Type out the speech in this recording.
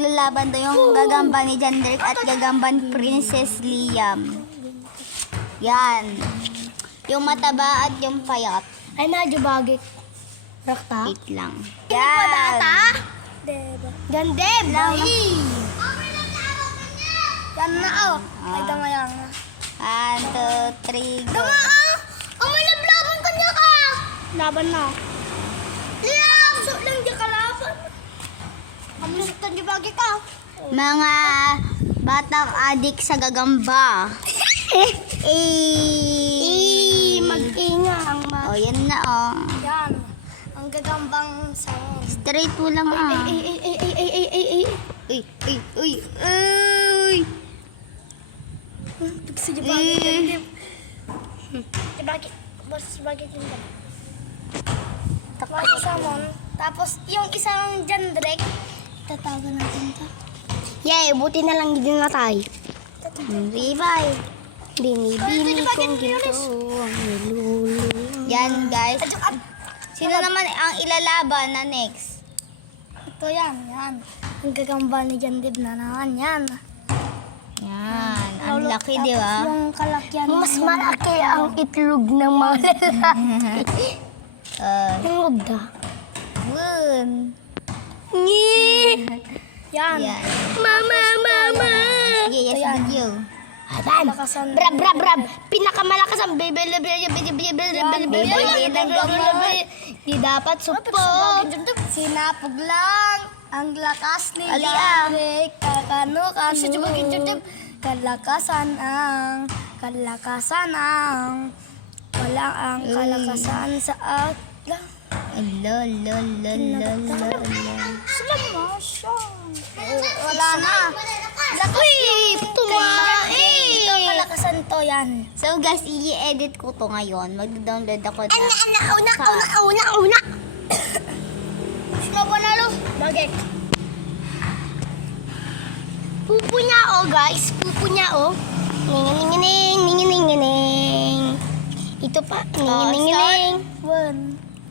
maglalaban daw yung gagamba ni John Drake at gagamba ni Princess Liam. Yan. Yung mataba at yung payat. Ay, nadyo bagay. Rakta? Wait lang. Yan. Yan. Gandem. Yan na, oh. Ay, tama yan. 1, 2, 3, go. Tama, oh. Oh, may naglaban ka niya ka. Laban na. Liam! So lang di ka laban. Kamulit ka di bagay ka. Mga batang adik sa gagamba. Mag-ingang. Oh, yan na oh. Yan. Ang gagambang sound. Straight mo lang ah. Uy, uy, uy, uy. Pagsa di bagay. Di bagay. Bos, di bagay din ba? Tapos samon. Tapos yung isang John Drake. Tatawagan natin ito. Yay, buti na lang hindi natay. Revive. Binibini kong ginto ang nilulu. Yan guys. Sino naman ang ilalaban na next? Ito yan, yan. Ang gagamba ni John Dib na naman, yan. Yan. Ang laki, di ba? Tapos yung kalakyan. Mas malaki ang itlog ng mga lalaki. Itlog da. Good. Yan. Yan. Mama, mama. Sige, yes, Ito yan. video. Adan. Brab, brab, brab. Pinakamalakas ang Di dapat supot. Sinapog lang ang lakas ni Derek. Kakano. Kalakasan ang wala ang kalakasan sa atla. Wala na. Uy, tumae. Ito ang kalakasan to yan. So guys, i-edit ko to ngayon. Mag-download ako na. Una. Sino panalo? Bakit? Pupo niya, oh guys. Pupo niya, oh. Ninginingining. Ito pa. Ninginingining. 1,